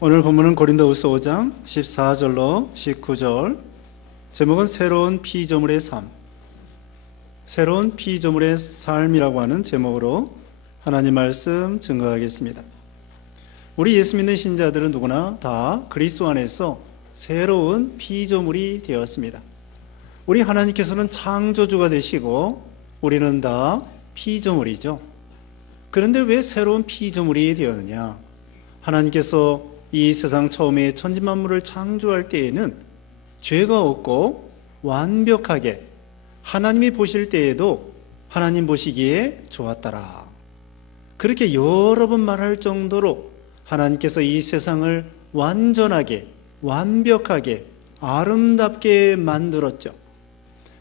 오늘 본문은 고린도후서 5장 14절로 19절, 제목은 새로운 피조물의 삶, 새로운 피조물의 삶이라고 하는 제목으로 하나님 말씀 증거하겠습니다. 우리 예수 믿는 신자들은 누구나 다 그리스도 안에서 새로운 피조물이 되었습니다. 우리 하나님께서는 창조주가 되시고 우리는 다 피조물이죠. 그런데 왜 새로운 피조물이 되었느냐? 하나님께서 이 세상 처음에 천지만물을 창조할 때에는 죄가 없고 완벽하게 하나님이 보실 때에도 하나님 보시기에 좋았더라, 그렇게 여러 번 말할 정도로 하나님께서 이 세상을 완전하게, 완벽하게, 아름답게 만들었죠.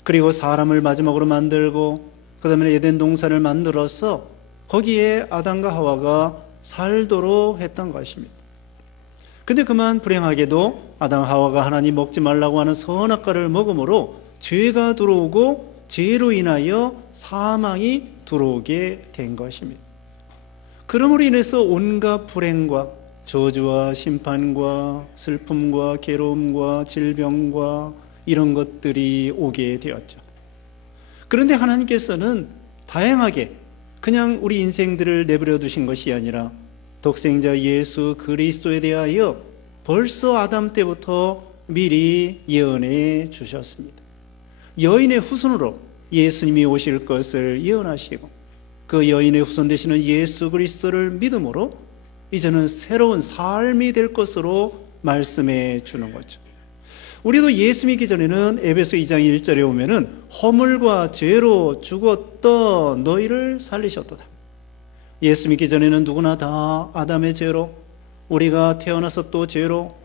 그리고 사람을 마지막으로 만들고 그 다음에 에덴 동산을 만들어서 거기에 아담과 하와가 살도록 했던 것입니다. 근데 그만 불행하게도 아담 하와가 하나님 먹지 말라고 하는 선악과를 먹음으로 죄가 들어오고 죄로 인하여 사망이 들어오게 된 것입니다. 그러므로 인해서 온갖 불행과 저주와 심판과 슬픔과 괴로움과 질병과 이런 것들이 오게 되었죠. 그런데 하나님께서는 다양하게 그냥 우리 인생들을 내버려 두신 것이 아니라 독생자 예수 그리스도에 대하여 벌써 아담 때부터 미리 예언해 주셨습니다. 여인의 후손으로 예수님이 오실 것을 예언하시고 그 여인의 후손 되시는 예수 그리스도를 믿음으로 이제는 새로운 삶이 될 것으로 말씀해 주는 거죠. 우리도 예수 믿기 전에는 에베소 2장 1절에 오면은 허물과 죄로 죽었던 너희를 살리셨도다. 예수 믿기 전에는 누구나 다 아담의 죄로, 우리가 태어나서 또 죄로,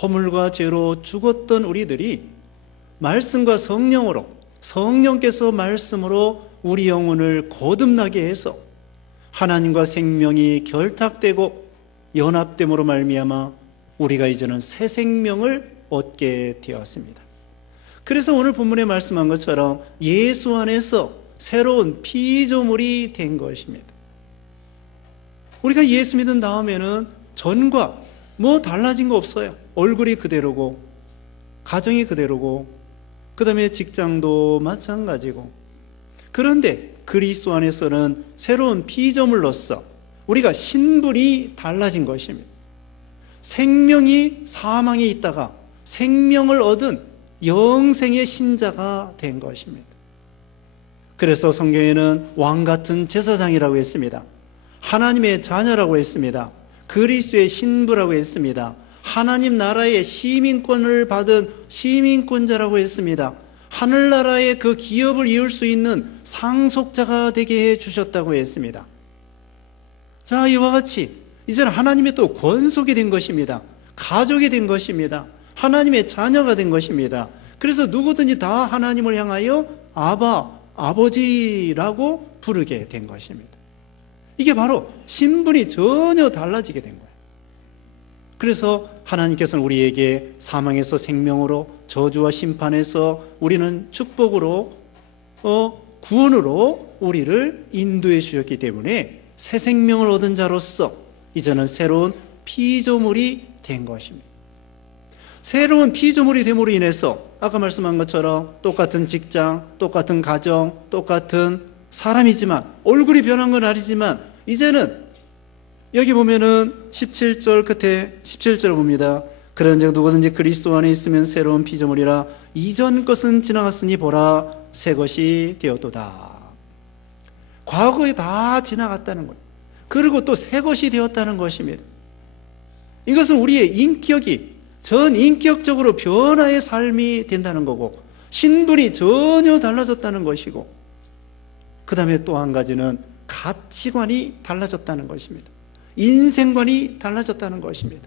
허물과 죄로 죽었던 우리들이 말씀과 성령으로, 성령께서 말씀으로 우리 영혼을 거듭나게 해서 하나님과 생명이 결탁되고 연합됨으로 말미암아 우리가 이제는 새 생명을 얻게 되었습니다. 그래서 오늘 본문에 말씀한 것처럼 예수 안에서 새로운 피조물이 된 것입니다. 우리가 예수 믿은 다음에는 전과 뭐 달라진 거 없어요. 얼굴이 그대로고 가정이 그대로고 그 다음에 직장도 마찬가지고. 그런데 그리스도 안에서는 새로운 피조물로서 우리가 신분이 달라진 것입니다. 생명이 사망에 있다가 생명을 얻은 영생의 신자가 된 것입니다. 그래서 성경에는 왕같은 제사장이라고 했습니다. 하나님의 자녀라고 했습니다. 그리스도의 신부라고 했습니다. 하나님 나라의 시민권을 받은 시민권자라고 했습니다. 하늘나라의 그 기업을 이룰 수 있는 상속자가 되게 해주셨다고 했습니다. 자, 이와 같이 이제는 하나님의 또 권속이 된 것입니다. 가족이 된 것입니다. 하나님의 자녀가 된 것입니다. 그래서 누구든지 다 하나님을 향하여 아바, 아버지라고 부르게 된 것입니다. 이게 바로 신분이 전혀 달라지게 된 거예요. 그래서 하나님께서는 우리에게 사망에서 생명으로, 저주와 심판에서 우리는 축복으로, 구원으로 우리를 인도해 주셨기 때문에 새 생명을 얻은 자로서 이제는 새로운 피조물이 된 것입니다. 새로운 피조물이 됨으로 인해서 아까 말씀한 것처럼 똑같은 직장, 똑같은 가정, 똑같은 사람이지만 얼굴이 변한 건 아니지만 이제는 여기 보면은 17절 끝에 17절을 봅니다. 그런즉 누구든지 그리스도 안에 있으면 새로운 피조물이라 이전 것은 지나갔으니 보라 새 것이 되었도다. 과거에 다 지나갔다는 거예요. 그리고 또 새 것이 되었다는 것입니다. 이것은 우리의 인격이 전 인격적으로 변화의 삶이 된다는 거고 신분이 전혀 달라졌다는 것이고 그 다음에 또 한 가지는 가치관이 달라졌다는 것입니다. 인생관이 달라졌다는 것입니다.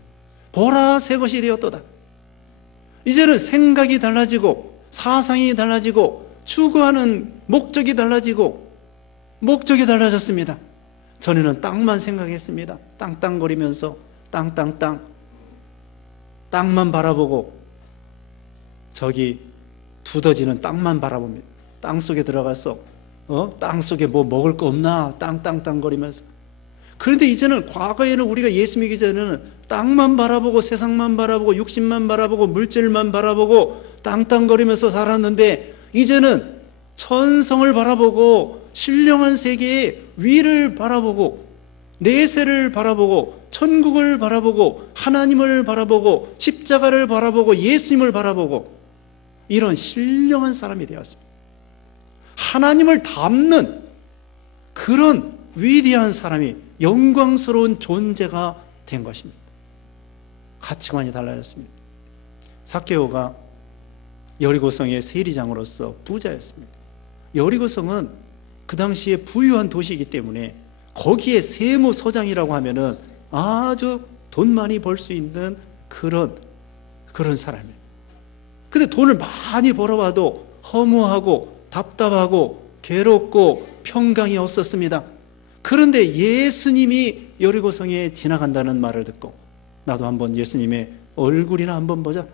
보라 새 것이 되었도다. 이제는 생각이 달라지고 사상이 달라지고 추구하는 목적이 달라지고 목적이 달라졌습니다. 전에는 땅만 생각했습니다. 땅땅거리면서 땅만 바라보고 저기 두더지는 땅만 바라봅니다. 땅 속에 들어가서 땅 속에 뭐 먹을 거 없나 땅거리면서. 그런데 이제는 과거에는 우리가 예수 믿기 전에는 땅만 바라보고 세상만 바라보고 육신만 바라보고 물질만 바라보고 땅땅거리면서 살았는데 이제는 천성을 바라보고 신령한 세계의 위를 바라보고 내세를 바라보고 천국을 바라보고 하나님을 바라보고 십자가를 바라보고 예수님을 바라보고 이런 신령한 사람이 되었습니다. 하나님을 닮는 그런 위대한 사람이 영광스러운 존재가 된 것입니다. 가치관이 달라졌습니다. 삭개오가 여리고성의 세리장으로서 부자였습니다. 여리고성은 그 당시에 부유한 도시이기 때문에 거기에 세무서장이라고 하면은 아주 돈 많이 벌 수 있는 그런 사람이에요. 근데 돈을 많이 벌어와도 허무하고 답답하고 괴롭고 평강이 없었습니다. 그런데 예수님이 여리고성에 지나간다는 말을 듣고 나도 한번 예수님의 얼굴이나 한번 보자.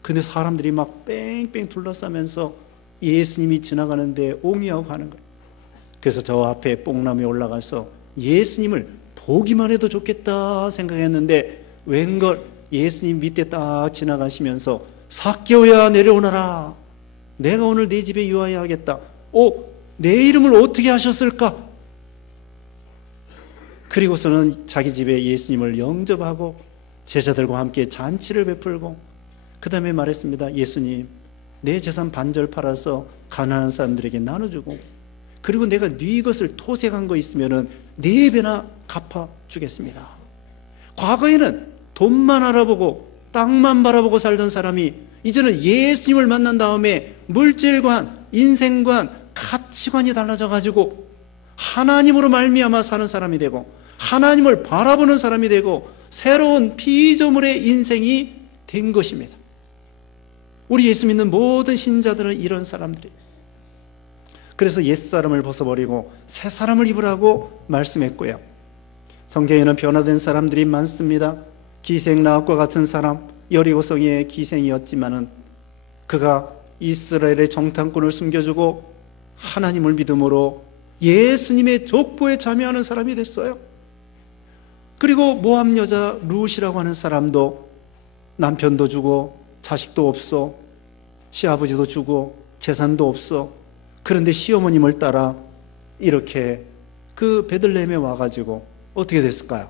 근데 사람들이 막 뺑뺑 둘러싸면서 예수님이 지나가는데 옹이하고 가는 거예요. 그래서 저 앞에 뽕나무에 올라가서 예수님을 보기만 해도 좋겠다 생각했는데 웬걸 예수님 밑에 딱 지나가시면서 삭개오야 내려오너라. 내가 오늘 네 집에 유하여야겠다. 내 이름을 어떻게 하셨을까? 그리고서는 자기 집에 예수님을 영접하고 제자들과 함께 잔치를 베풀고 그 다음에 말했습니다. 예수님, 내 재산 반절 팔아서 가난한 사람들에게 나눠주고 그리고 내가 네 것을 토색한 거 있으면 4배나 갚아주겠습니다. 과거에는 돈만 알아보고 땅만 바라보고 살던 사람이 이제는 예수님을 만난 다음에 물질관, 인생관, 가치관이 달라져가지고 하나님으로 말미암아 사는 사람이 되고 하나님을 바라보는 사람이 되고 새로운 피조물의 인생이 된 것입니다. 우리 예수 믿는 모든 신자들은 이런 사람들이에요. 그래서 옛사람을 벗어버리고 새 사람을 입으라고 말씀했고요. 성경에는 변화된 사람들이 많습니다. 기생나합과 같은 사람, 여리고성의 기생이었지만은 그가 이스라엘의 정탐꾼을 숨겨주고 하나님을 믿음으로 예수님의 족보에 참여하는 사람이 됐어요. 그리고 모함 여자 룻이라고 하는 사람도 남편도 주고 자식도 없어, 시아버지도 주고 재산도 없어. 그런데 시어머님을 따라 이렇게 그 베들레헴에 와가지고 어떻게 됐을까요?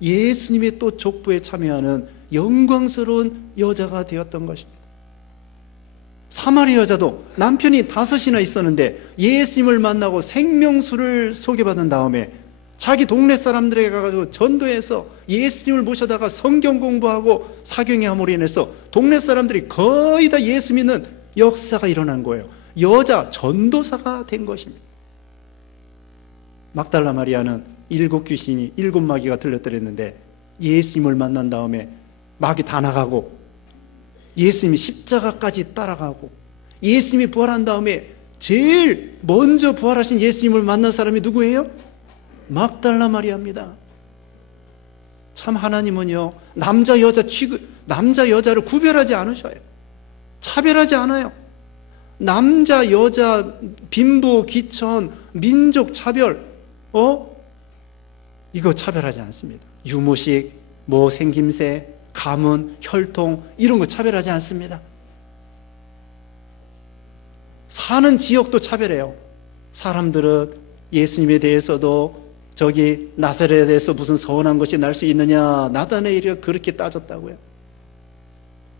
예수님의 또 족보에 참여하는 영광스러운 여자가 되었던 것입니다. 사마리아 여자도 남편이 5이나 있었는데 예수님을 만나고 생명수를 소개받은 다음에 자기 동네 사람들에게 가가지고 전도해서 예수님을 모셔다가 성경 공부하고 사경외함으로 인해서 동네 사람들이 거의 다 예수 믿는 역사가 일어난 거예요. 여자 전도사가 된 것입니다. 막달라 마리아는 7귀신이 7마귀가 들렸더랬는데 예수님을 만난 다음에 마귀 다 나가고 예수님이 십자가까지 따라가고 예수님이 부활한 다음에 제일 먼저 부활하신 예수님을 만난 사람이 누구예요? 막달라 마리아입니다. 참 하나님은요 남자 여자를 구별하지 않으셔요. 차별하지 않아요. 남자 여자 빈부 귀천 민족 차별 이거 차별하지 않습니다. 유무식 생김새 가문 혈통 이런 거 차별하지 않습니다. 사는 지역도 차별해요. 사람들은 예수님에 대해서도 저기 나사렛에 대해서 무슨 서운한 것이 날 수 있느냐 나다나엘이 그렇게 따졌다고요.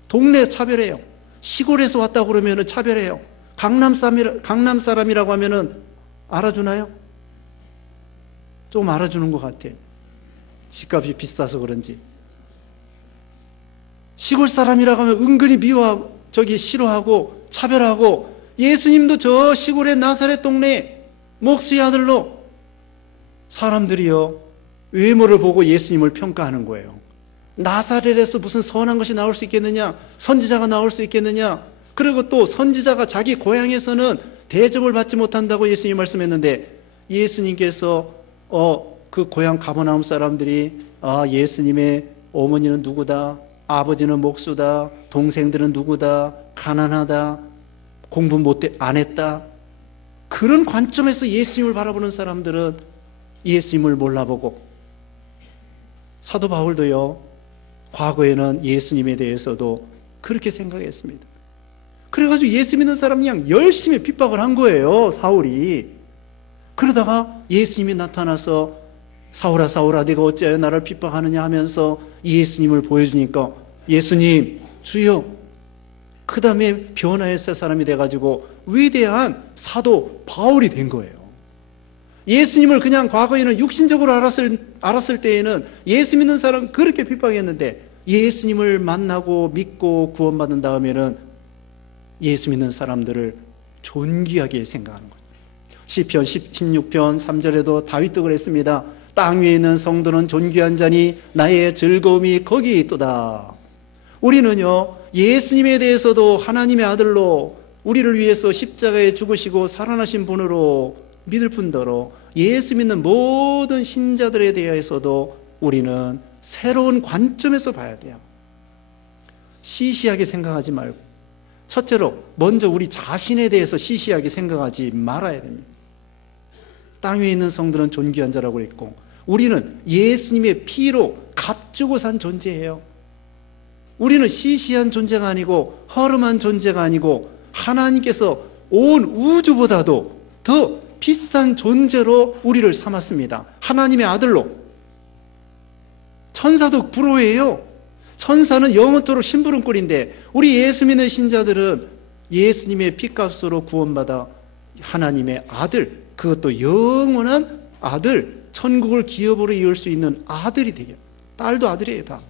동네 차별해요. 시골에서 왔다고 그러면 차별해요. 강남 사람이라고 하면 알아주나요? 좀 알아주는 것 같아요. 집값이 비싸서 그런지. 시골 사람이라고 하면 은근히 미워하고 싫어하고 차별하고 예수님도 저 시골의 나사렛 동네 목수의 아들로 사람들이요 외모를 보고 예수님을 평가하는 거예요. 나사렛에서 무슨 선한 것이 나올 수 있겠느냐, 선지자가 나올 수 있겠느냐. 그리고 또 선지자가 자기 고향에서는 대접을 받지 못한다고 예수님이 말씀했는데 예수님께서 그 고향 가버나움 사람들이 예수님의 어머니는 누구다, 아버지는 목수다, 동생들은 누구다, 가난하다, 공부 안 했다. 그런 관점에서 예수님을 바라보는 사람들은 예수님을 몰라보고 사도 바울도요, 과거에는 예수님에 대해서도 그렇게 생각했습니다. 그래가지고 예수 믿는 사람 그냥 열심히 핍박을 한 거예요, 사울이. 그러다가 예수님이 나타나서 사울아 사울아 내가 어찌하여 나를 핍박하느냐 하면서 예수님을 보여주니까 예수님 주여, 그 다음에 변화의 새 사람이 돼가지고 위대한 사도 바울이 된 거예요. 예수님을 그냥 과거에는 육신적으로 알았을 때에는 예수 믿는 사람 그렇게 핍박했는데, 예수님을 만나고 믿고 구원받은 다음에는 예수 믿는 사람들을 존귀하게 생각하는 거예요. 시편 16편 3절에도 다윗도 그랬습니다. 땅 위에 있는 성도는 존귀한 자니 나의 즐거움이 거기에 있도다. 우리는요, 예수님에 대해서도 하나님의 아들로 우리를 위해서 십자가에 죽으시고 살아나신 분으로 믿을 뿐더러 예수 믿는 모든 신자들에 대해서도 우리는 새로운 관점에서 봐야 돼요. 시시하게 생각하지 말고, 첫째로 먼저 우리 자신에 대해서 시시하게 생각하지 말아야 됩니다. 땅 위에 있는 성들은 존귀한 자라고 했고, 우리는 예수님의 피로 값주고 산 존재예요. 우리는 시시한 존재가 아니고 허름한 존재가 아니고 하나님께서 온 우주보다도 더 비싼 존재로 우리를 삼았습니다. 하나님의 아들로. 천사도 부러워해요. 천사는 영원토록 심부름꾼인데 우리 예수 믿는 신자들은 예수님의 피값으로 구원받아 하나님의 아들, 그것도 영원한 아들, 천국을 기업으로 이을 수 있는 아들이 되게, 딸도 아들이에요 다.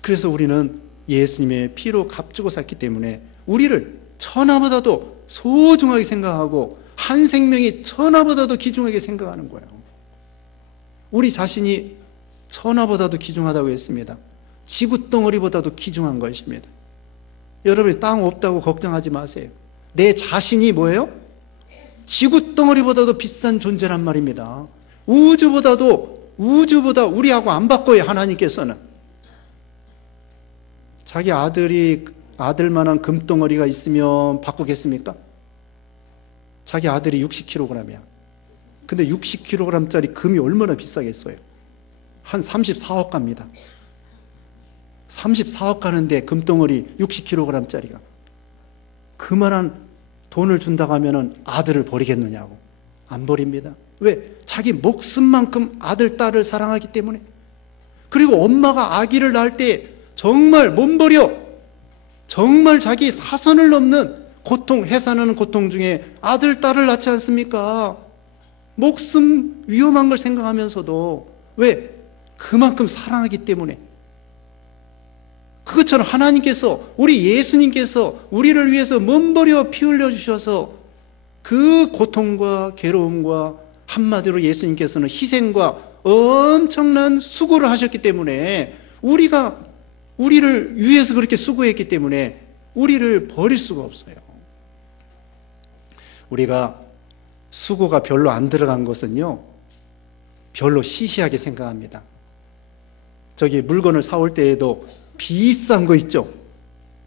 그래서 우리는 예수님의 피로 값주고 샀기 때문에 우리를 천하보다도 소중하게 생각하고 한 생명이 천하보다도 귀중하게 생각하는 거예요. 우리 자신이 천하보다도 귀중하다고 했습니다. 지구덩어리보다도 귀중한 것입니다. 여러분이 땅 없다고 걱정하지 마세요. 내 자신이 뭐예요? 지구덩어리보다도 비싼 존재란 말입니다. 우주보다 우리하고 안 바꿔요. 하나님께서는 자기 아들만한 금덩어리가 있으면 바꾸겠습니까? 자기 아들이 60kg이야. 근데 60kg짜리 금이 얼마나 비싸겠어요? 한 34억 갑니다. 34억 가는데 금덩어리 60kg짜리가. 그만한 돈을 준다고 하면 아들을 버리겠느냐고. 안 버립니다. 왜? 자기 목숨만큼 아들, 딸을 사랑하기 때문에. 그리고 엄마가 아기를 낳을 때 정말 몸버려, 정말 자기 사선을 넘는 고통, 해산하는 고통 중에 아들, 딸을 낳지 않습니까? 목숨 위험한 걸 생각하면서도. 왜? 그만큼 사랑하기 때문에. 그것처럼 하나님께서, 우리 예수님께서 우리를 위해서 몸버려 피 흘려 주셔서 그 고통과 괴로움과, 한마디로 예수님께서는 희생과 엄청난 수고를 하셨기 때문에, 우리를 위해서 그렇게 수고했기 때문에 우리를 버릴 수가 없어요. 우리가 수고가 별로 안 들어간 것은요, 별로 시시하게 생각합니다. 저기 물건을 사올 때에도 비싼 거 있죠.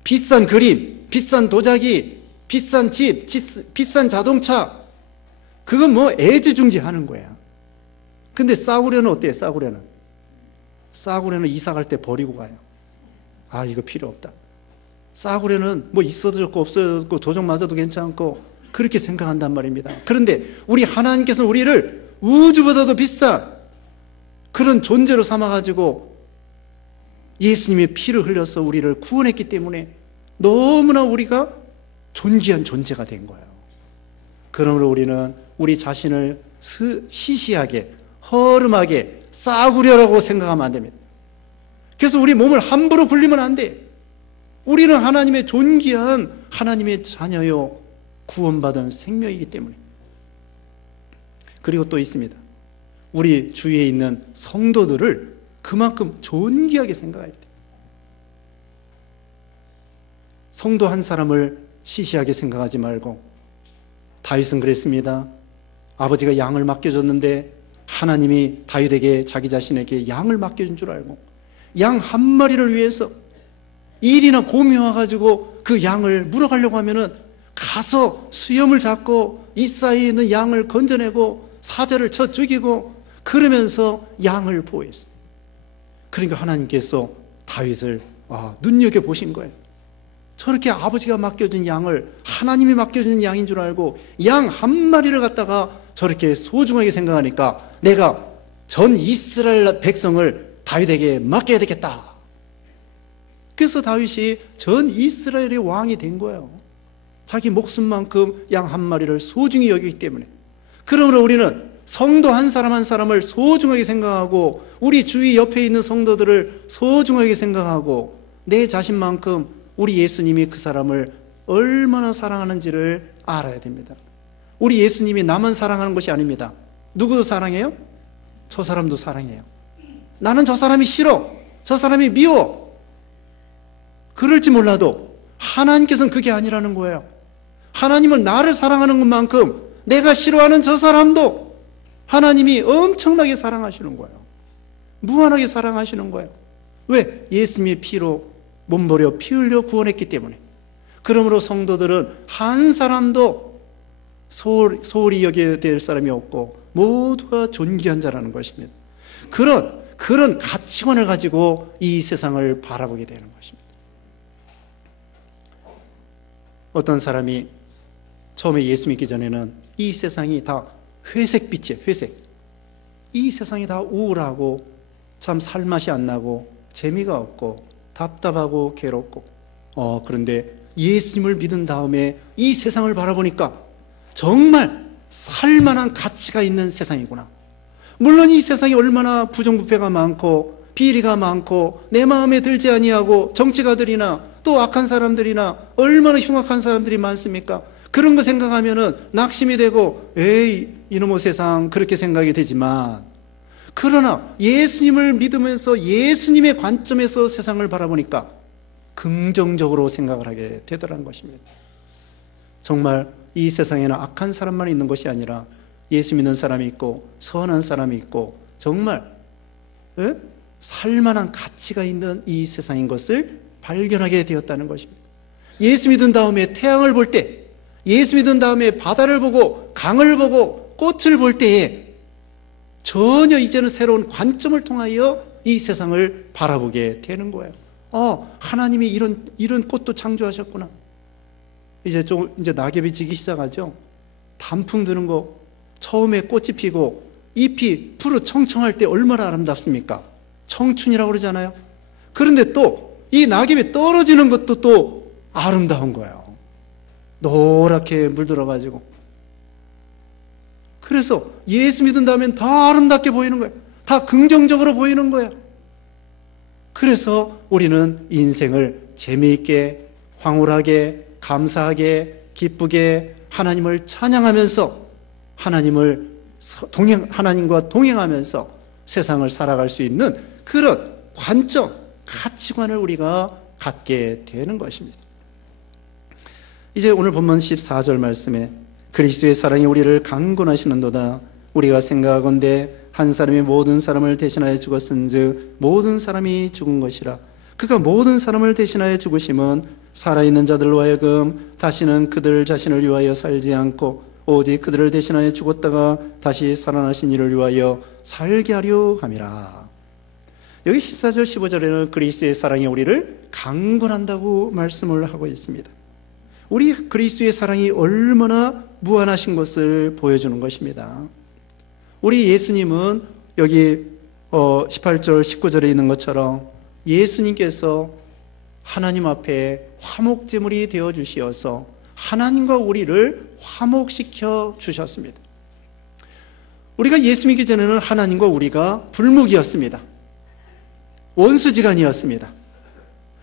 비싼 그림, 비싼 도자기, 비싼 집, 비싼 자동차. 그건 뭐 애지중지하는 거야. 근데 싸구려는 어때요? 싸구려는 이사 갈 때 버리고 가요. 아, 이거 필요 없다. 싸구려는 뭐 있어도 좋고 없어도 좋고 도적 맞아도 괜찮고 그렇게 생각한단 말입니다. 그런데 우리 하나님께서는 우리를 우주보다도 비싼 그런 존재로 삼아가지고 예수님의 피를 흘려서 우리를 구원했기 때문에 너무나 우리가 존귀한 존재가 된 거예요. 그러므로 우리는 우리 자신을 시시하게, 허름하게, 싸구려라고 생각하면 안 됩니다. 그래서 우리 몸을 함부로 굴리면 안 돼. 우리는 하나님의 존귀한 하나님의 자녀요, 구원받은 생명이기 때문에. 그리고 또 있습니다. 우리 주위에 있는 성도들을 그만큼 존귀하게 생각해야 돼. 성도 한 사람을 시시하게 생각하지 말고, 다윗은 그랬습니다. 아버지가 양을 맡겨줬는데 하나님이 다윗에게, 자기 자신에게 양을 맡겨준 줄 알고 양 한 마리를 위해서 일이나 곰이 와가지고 그 양을 물어가려고 하면은 가서 수염을 잡고 이사이에 있는 양을 건져내고 사자를 쳐 죽이고 그러면서 양을 보호했어요. 그러니까 하나님께서 다윗을 눈여겨보신 거예요. 저렇게 아버지가 맡겨준 양을 하나님이 맡겨준 양인 줄 알고 양 한 마리를 갖다가 저렇게 소중하게 생각하니까 내가 전 이스라엘 백성을 다윗에게 맡겨야 되겠다. 그래서 다윗이 전 이스라엘의 왕이 된 거예요. 자기 목숨만큼 양 한 마리를 소중히 여기기 때문에. 그러므로 우리는 성도 한 사람 한 사람을 소중하게 생각하고 우리 주위 옆에 있는 성도들을 소중하게 생각하고 내 자신만큼 우리 예수님이 그 사람을 얼마나 사랑하는지를 알아야 됩니다. 우리 예수님이 나만 사랑하는 것이 아닙니다. 누구도 사랑해요? 저 사람도 사랑해요. 나는 저 사람이 싫어, 저 사람이 미워, 그럴지 몰라도 하나님께서는 그게 아니라는 거예요. 하나님은 나를 사랑하는 것만큼 내가 싫어하는 저 사람도 하나님이 엄청나게 사랑하시는 거예요. 무한하게 사랑하시는 거예요. 왜? 예수님의 피로 몸버려 피 흘려 구원했기 때문에. 그러므로 성도들은 한 사람도 소홀히 여겨야 될 사람이 없고 모두가 존귀한 자라는 것입니다. 그런 가치관을 가지고 이 세상을 바라보게 되는 것입니다. 어떤 사람이 처음에 예수 믿기 전에는 이 세상이 다 회색빛이에요. 회색. 이 세상이 다 우울하고 참 살맛이 안 나고 재미가 없고 답답하고 괴롭고 그런데 예수님을 믿은 다음에 이 세상을 바라보니까 정말 살만한 가치가 있는 세상이구나. 물론 이 세상이 얼마나 부정부패가 많고 비리가 많고 내 마음에 들지 아니하고 정치가들이나 또 악한 사람들이나 얼마나 흉악한 사람들이 많습니까? 그런 거 생각하면은 낙심이 되고 에이 이놈의 세상 그렇게 생각이 되지만, 그러나 예수님을 믿으면서 예수님의 관점에서 세상을 바라보니까 긍정적으로 생각을 하게 되더라는 것입니다. 정말 이 세상에는 악한 사람만 있는 것이 아니라 예수 믿는 사람이 있고 선한 사람이 있고 정말 살만한 가치가 있는 이 세상인 것을 발견하게 되었다는 것입니다. 예수 믿은 다음에 태양을 볼 때, 예수 믿은 다음에 바다를 보고 강을 보고 꽃을 볼 때에 전혀 이제는 새로운 관점을 통하여 이 세상을 바라보게 되는 거예요. 하나님이 이런 꽃도 창조하셨구나. 이제 낙엽이 지기 시작하죠. 단풍 드는 거, 처음에 꽃이 피고 잎이 푸르청청할 때 얼마나 아름답습니까? 청춘이라고 그러잖아요. 그런데 또 이 낙엽이 떨어지는 것도 또 아름다운 거예요. 노랗게 물들어가지고. 그래서 예수 믿은 다음엔 더 아름답게 보이는 거예요. 다 긍정적으로 보이는 거예요. 그래서 우리는 인생을 재미있게, 황홀하게, 감사하게, 기쁘게 하나님을 찬양하면서 하나님과 동행하면서 세상을 살아갈 수 있는 그런 관점, 가치관을 우리가 갖게 되는 것입니다. 이제 오늘 본문 14절 말씀에 그리스도의 사랑이 우리를 강권하시는도다. 우리가 생각하건대 한 사람이 모든 사람을 대신하여 죽었은즉 모든 사람이 죽은 것이라. 그가 모든 사람을 대신하여 죽으심은 살아있는 자들로 하여금 다시는 그들 자신을 위하여 살지 않고 오직 그들을 대신하여 죽었다가 다시 살아나신 이를 위하여 살게 하려 함이라. 여기 14절 15절에는 그리스도의 사랑이 우리를 강권한다고 말씀을 하고 있습니다. 우리 그리스도의 사랑이 얼마나 무한하신 것을 보여주는 것입니다. 우리 예수님은 여기 18절 19절에 있는 것처럼 예수님께서 하나님 앞에 화목제물이 되어주시어서 하나님과 우리를 화목시켜 주셨습니다. 우리가 예수 믿기 전에는 하나님과 우리가 불목이었습니다. 원수지간이었습니다.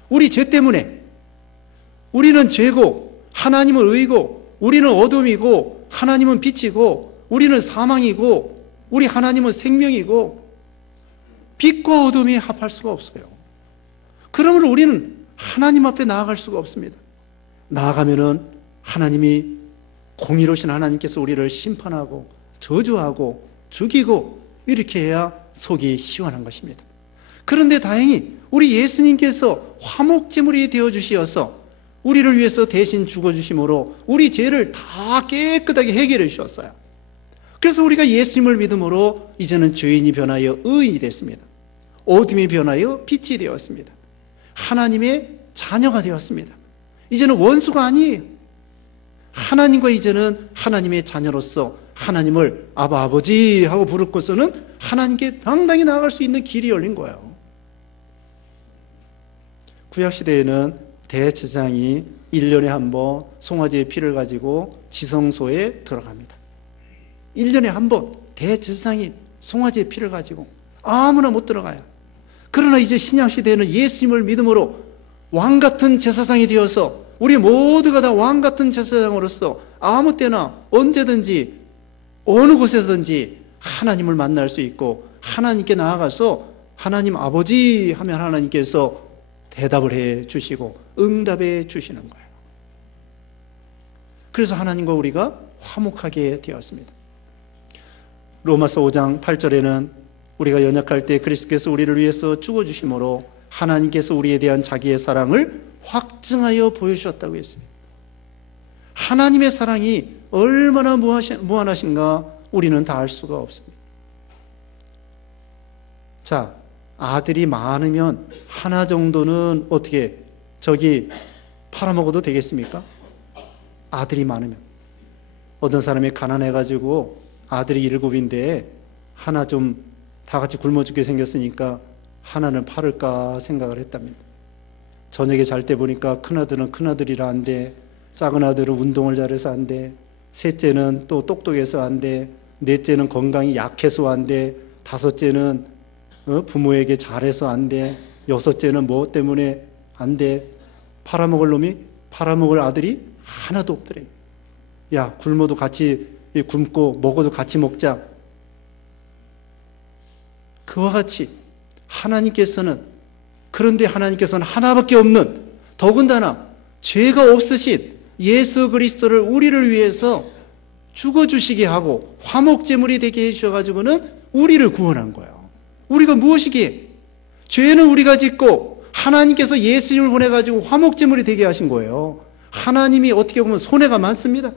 우리 죄 때문에 우리는 죄고 하나님은 의고 우리는 어둠이고 하나님은 빛이고 우리는 사망이고 우리 하나님은 생명이고 빛과 어둠이 합할 수가 없어요. 그러므로 우리는 하나님 앞에 나아갈 수가 없습니다. 나아가면은 하나님이 공의로우신 하나님께서 우리를 심판하고 저주하고 죽이고 이렇게 해야 속이 시원한 것입니다. 그런데 다행히 우리 예수님께서 화목제물이 되어주시어서 우리를 위해서 대신 죽어주심으로 우리 죄를 다 깨끗하게 해결해 주셨어요. 그래서 우리가 예수님을 믿음으로 이제는 죄인이 변하여 의인이 됐습니다. 어둠이 변하여 빛이 되었습니다. 하나님의 자녀가 되었습니다. 이제는 원수가 아니에요. 하나님과 이제는 하나님의 자녀로서 하나님을 아바 아버지 하고 부를 것은 하나님께 당당히 나아갈 수 있는 길이 열린 거예요. 구약시대에는 대제사장이 1년에 한 번 송아지의 피를 가지고 지성소에 들어갑니다. 1년에 한 번 대제사장이 송아지의 피를 가지고 아무나 못 들어가요. 그러나 이제 신약시대에는 예수님을 믿음으로 왕같은 제사장이 되어서 우리 모두가 다 왕같은 제사장으로서 아무 때나 언제든지 어느 곳에서든지 하나님을 만날 수 있고 하나님께 나아가서 하나님 아버지 하면 하나님께서 대답을 해 주시고 응답해 주시는 거예요. 그래서 하나님과 우리가 화목하게 되었습니다. 로마서 5장 8절에는 우리가 연약할 때 그리스도께서 우리를 위해서 죽어주심으로 하나님께서 우리에 대한 자기의 사랑을 확증하여 보여주셨다고 했습니다. 하나님의 사랑이 얼마나 무한하신가 우리는 다 알 수가 없습니다. 자, 아들이 많으면 하나 정도는 어떻게 저기 팔아먹어도 되겠습니까? 아들이 많으면. 어떤 사람이 가난해가지고 아들이 7인데 하나 좀 다 같이 굶어 죽게 생겼으니까 하나는 팔을까 생각을 했답니다. 저녁에 잘 때 보니까 큰아들은 큰아들이라 안 돼, 작은 아들은 운동을 잘해서 안 돼, 셋째는 또 똑똑해서 안 돼, 넷째는 건강이 약해서 안 돼, 다섯째는 부모에게 잘해서 안 돼, 여섯째는 뭐 때문에 안 돼. 팔아먹을 놈이 팔아먹을 아들이 하나도 없더래. 야, 굶어도 같이 굶고 먹어도 같이 먹자. 그와 같이 그런데 하나님께서는 하나밖에 없는, 더군다나 죄가 없으신 예수 그리스도를 우리를 위해서 죽어주시게 하고 화목제물이 되게 해주셔가지고는 우리를 구원한 거예요. 우리가 무엇이기에? 죄는 우리가 짓고 하나님께서 예수님을 보내가지고 화목제물이 되게 하신 거예요. 하나님이 어떻게 보면 손해가 많습니다.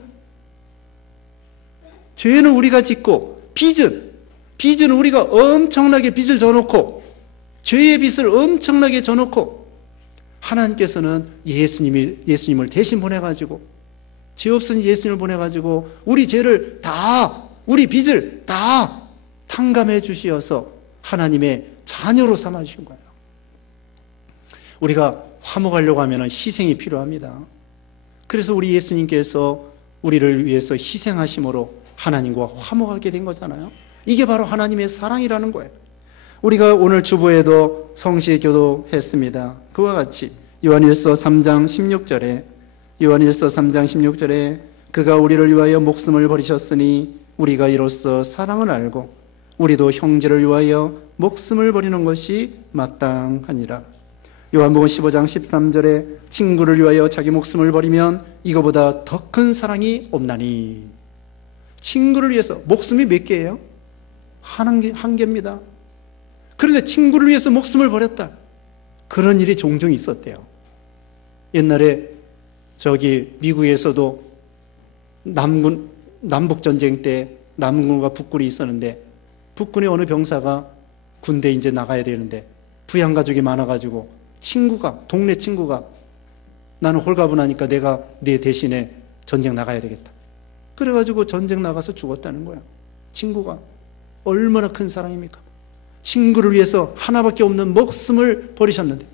죄는 우리가 짓고 빚은 우리가 엄청나게 빚을 져놓고 죄의 빚을 엄청나게 져놓고 하나님께서는 예수님을 대신 보내가지고 죄 없은 예수님을 보내가지고 우리 죄를 다, 우리 빚을 다 탕감해 주시어서 하나님의 자녀로 삼아주신 거예요. 우리가 화목하려고 하면 희생이 필요합니다. 그래서 우리 예수님께서 우리를 위해서 희생하심으로 하나님과 화목하게 된 거잖아요. 이게 바로 하나님의 사랑이라는 거예요. 우리가 오늘 주보에도 성시 교도했습니다. 그와 같이 요한일서 3장 16절에 그가 우리를 위하여 목숨을 버리셨으니 우리가 이로써 사랑을 알고 우리도 형제를 위하여 목숨을 버리는 것이 마땅하니라. 요한복음 15장 13절에 친구를 위하여 자기 목숨을 버리면 이거보다 더 큰 사랑이 없나니. 친구를 위해서 목숨이 몇 개예요? 한 개입니다. 그런데 친구를 위해서 목숨을 버렸다. 그런 일이 종종 있었대요. 옛날에 미국에서도 남북전쟁 때 남군과 북군이 있었는데 북군의 어느 병사가 군대 이제 나가야 되는데 부양가족이 많아가지고 동네 친구가 나는 홀가분하니까 내가 네 대신에 전쟁 나가야 되겠다. 그래가지고 전쟁 나가서 죽었다는 거야. 친구가 얼마나 큰 사랑입니까? 친구를 위해서 하나밖에 없는 목숨을 버리셨는데,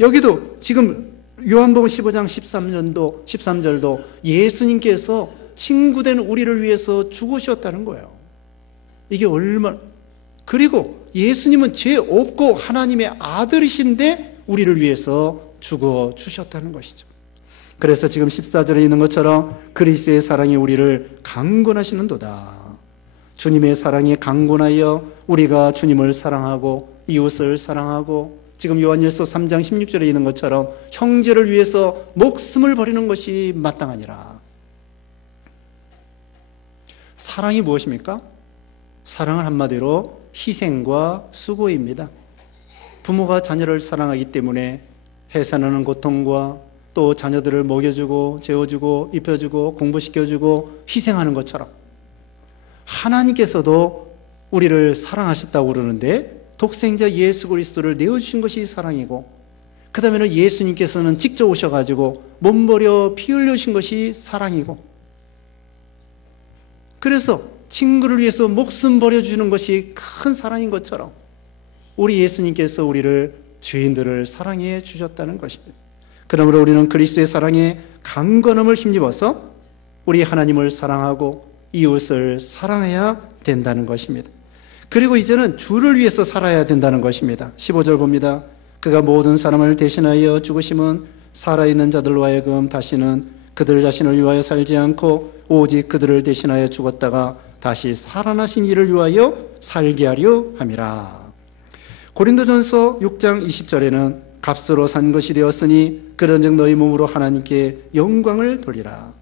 여기도 지금 요한복음 15장 13절도 예수님께서 친구된 우리를 위해서 죽으셨다는 거예요. 이게 얼마나, 그리고 예수님은 죄 없고 하나님의 아들이신데 우리를 위해서 죽어 주셨다는 것이죠. 그래서 지금 14절에 있는 것처럼 그리스도의 사랑이 우리를 강권하시는도다. 주님의 사랑이 강권하여 우리가 주님을 사랑하고 이웃을 사랑하고 지금 요한일서 3장 16절에 있는 것처럼 형제를 위해서 목숨을 버리는 것이 마땅하니라. 사랑이 무엇입니까? 사랑은 한마디로 희생과 수고입니다. 부모가 자녀를 사랑하기 때문에 해산하는 고통과 또 자녀들을 먹여주고 재워주고 입혀주고 공부시켜주고 희생하는 것처럼 하나님께서도 우리를 사랑하셨다고 그러는데 독생자 예수 그리스도를 내어주신 것이 사랑이고, 그 다음에는 예수님께서는 직접 오셔가지고 몸 버려 피 흘려주신 것이 사랑이고, 그래서 친구를 위해서 목숨 버려주는 것이 큰 사랑인 것처럼 우리 예수님께서 우리를 죄인들을 사랑해 주셨다는 것입니다. 그러므로 우리는 그리스도의 사랑에 강건함을 힘입어서 우리 하나님을 사랑하고 이웃을 사랑해야 된다는 것입니다. 그리고 이제는 주를 위해서 살아야 된다는 것입니다. 15절 봅니다. 그가 모든 사람을 대신하여 죽으심은 살아있는 자들로 하여금 다시는 그들 자신을 위하여 살지 않고 오직 그들을 대신하여 죽었다가 다시 살아나신 이를 위하여 살게 하려 함이라. 고린도전서 6장 20절에는 값으로 산 것이 되었으니 그런즉 너희 몸으로 하나님께 영광을 돌리라.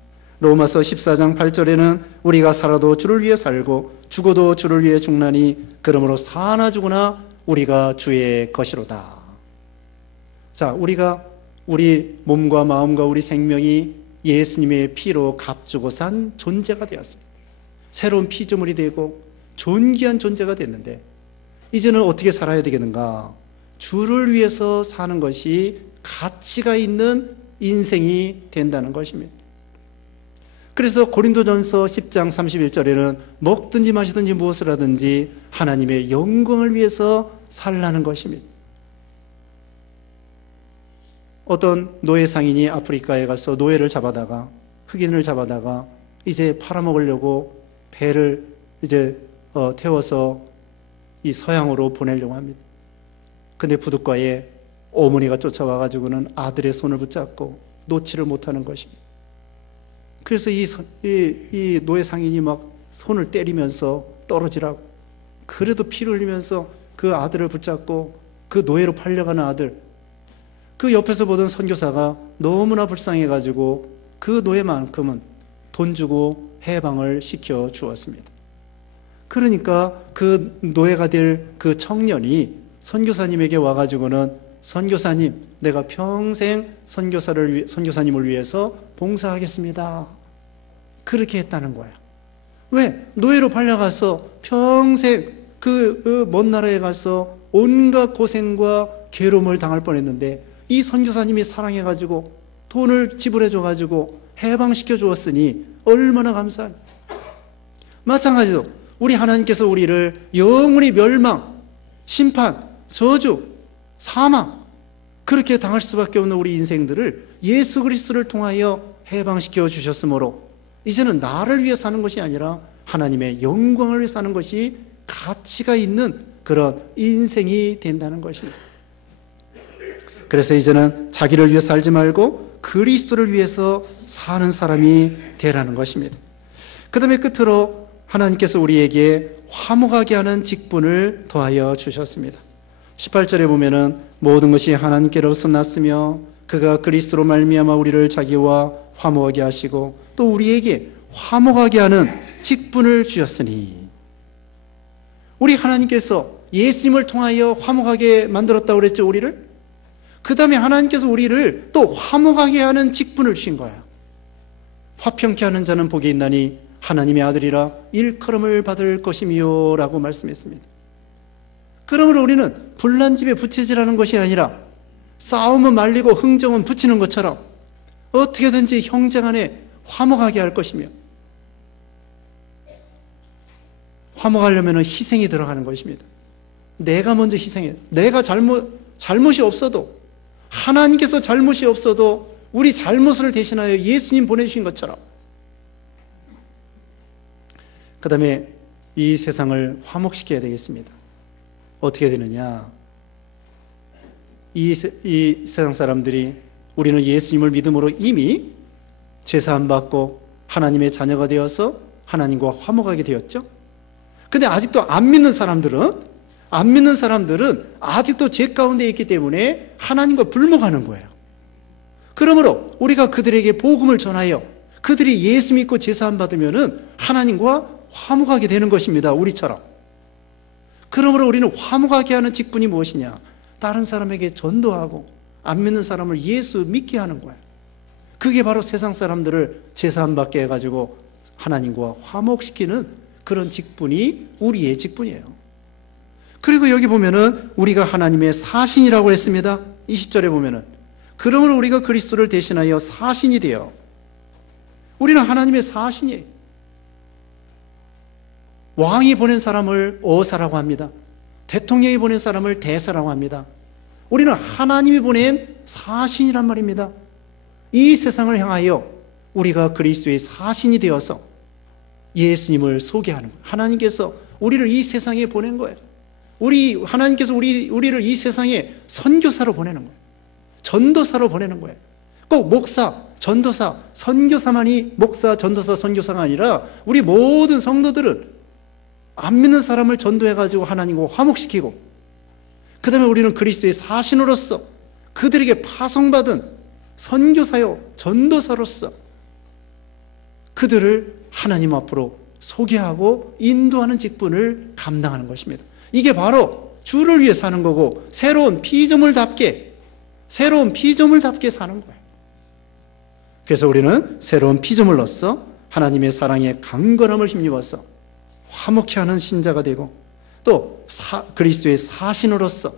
로마서 14장 8절에는 우리가 살아도 주를 위해 살고 죽어도 주를 위해 죽나니 그러므로 사나 죽으나 우리가 주의 것이로다. 자, 우리가 우리 몸과 마음과 우리 생명이 예수님의 피로 값주고 산 존재가 되었습니다. 새로운 피조물이 되고 존귀한 존재가 됐는데 이제는 어떻게 살아야 되겠는가? 주를 위해서 사는 것이 가치가 있는 인생이 된다는 것입니다. 그래서 고린도전서 10장 31절에는 먹든지 마시든지 무엇을 하든지 하나님의 영광을 위해서 살라는 것입니다. 어떤 노예 상인이 아프리카에 가서 노예를 잡아다가 흑인을 잡아다가 이제 팔아먹으려고 배를 이제 태워서 이 서양으로 보내려고 합니다. 근데 부둣가에 어머니가 쫓아와가지고는 아들의 손을 붙잡고 놓지를 못하는 것입니다. 그래서 이 노예 상인이 막 손을 때리면서 떨어지라고, 그래도 피를 흘리면서 그 아들을 붙잡고 그 노예로 팔려가는 아들, 그 옆에서 보던 선교사가 너무나 불쌍해가지고 그 노예만큼은 돈 주고 해방을 시켜 주었습니다. 그러니까 그 노예가 될 그 청년이 선교사님에게 와가지고는 선교사님, 내가 평생 선교사님을 위해서 봉사하겠습니다. 그렇게 했다는 거야. 왜? 노예로 팔려가서 평생 그 먼 나라에 가서 온갖 고생과 괴로움을 당할 뻔했는데 이 선교사님이 사랑해가지고 돈을 지불해줘가지고 해방시켜 주었으니 얼마나 감사하니. 마찬가지로 우리 하나님께서 우리를 영원히 멸망, 심판, 저주, 사망 그렇게 당할 수밖에 없는 우리 인생들을 예수 그리스도를 통하여 해방시켜 주셨으므로 이제는 나를 위해 사는 것이 아니라 하나님의 영광을 위해 사는 것이 가치가 있는 그런 인생이 된다는 것입니다. 그래서 이제는 자기를 위해 살지 말고 그리스도를 위해서 사는 사람이 되라는 것입니다. 그 다음에 끝으로 하나님께서 우리에게 화목하게 하는 직분을 더하여 주셨습니다. 18절에 보면은 모든 것이 하나님께로서 났으며 그가 그리스도로 말미암아 우리를 자기와 화목하게 하시고 또 우리에게 화목하게 하는 직분을 주셨으니, 우리 하나님께서 예수님을 통하여 화목하게 만들었다고 그랬죠, 우리를. 그 다음에 하나님께서 우리를 또 화목하게 하는 직분을 주신 거예요. 화평케 하는 자는 복이 있나니 하나님의 아들이라 일컬음을 받을 것이미요 라고 말씀했습니다. 그러므로 우리는 불난 집에 부채질하는 것이 아니라 싸움은 말리고 흥정은 붙이는 것처럼 어떻게든지 형제 간에 화목하게 할 것이며, 화목하려면 희생이 들어가는 것입니다. 내가 먼저 희생해. 내가 잘못이 없어도, 하나님께서 잘못이 없어도 우리 잘못을 대신하여 예수님 보내주신 것처럼, 그 다음에 이 세상을 화목시켜야 되겠습니다. 어떻게 되느냐? 이 세상 사람들이, 우리는 예수님을 믿음으로 이미 죄사함 받고 하나님의 자녀가 되어서 하나님과 화목하게 되었죠. 근데 아직도 안 믿는 사람들은 아직도 죄 가운데 있기 때문에 하나님과 불목하는 거예요. 그러므로 우리가 그들에게 복음을 전하여 그들이 예수 믿고 죄사함 받으면은 하나님과 화목하게 되는 것입니다. 우리처럼. 그러므로 우리는 화목하게 하는 직분이 무엇이냐? 다른 사람에게 전도하고 안 믿는 사람을 예수 믿게 하는 거예요. 그게 바로 세상 사람들을 죄사함 받게 해가지고 하나님과 화목시키는 그런 직분이 우리의 직분이에요. 그리고 여기 보면은 우리가 하나님의 사신이라고 했습니다. 20절에 보면은 그러므로 우리가 그리스도를 대신하여 사신이 되어 우리는 하나님의 사신이에요. 왕이 보낸 사람을 어사라고 합니다. 대통령이 보낸 사람을 대사라고 합니다. 우리는 하나님이 보낸 사신이란 말입니다. 이 세상을 향하여 우리가 그리스도의 사신이 되어서 예수님을 소개하는 거예요. 하나님께서 우리를 이 세상에 보낸 거예요. 하나님께서 우리를 이 세상에 선교사로 보내는 거예요. 전도사로 보내는 거예요. 꼭 목사, 전도사, 선교사만이 목사, 전도사, 선교사가 아니라 우리 모든 성도들은 안 믿는 사람을 전도해가지고 하나님과 화목시키고 그 다음에 우리는 그리스도의 사신으로서 그들에게 파송받은 선교사요, 전도사로서 그들을 하나님 앞으로 소개하고 인도하는 직분을 감당하는 것입니다. 이게 바로 주를 위해 사는 거고 새로운 피조물답게 사는 거예요. 그래서 우리는 새로운 피조물로서 하나님의 사랑에 강건함을 힘입어서 화목케 하는 신자가 되고 또 그리스도의 사신으로서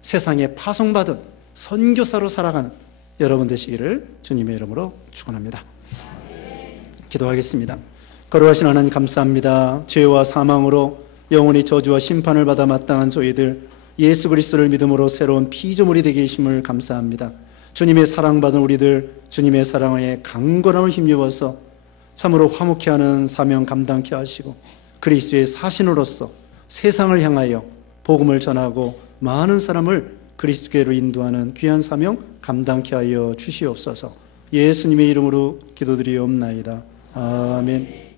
세상에 파송받은 선교사로 살아가는 여러분 되시기를 주님의 이름으로 축원합니다. 기도하겠습니다. 거룩하신 하나님 감사합니다. 죄와 사망으로 영원히 저주와 심판을 받아 마땅한 저희들 예수 그리스도를 믿음으로 새로운 피조물이 되게 해주심을 감사합니다. 주님의 사랑받은 우리들 주님의 사랑에 강건함을 힘입어서 참으로 화목케 하는 사명 감당케 하시고 그리스도의 사신으로서 세상을 향하여 복음을 전하고 많은 사람을 그리스도께로 인도하는 귀한 사명 감당케 하여 주시옵소서. 예수님의 이름으로 기도드리옵나이다. 아멘.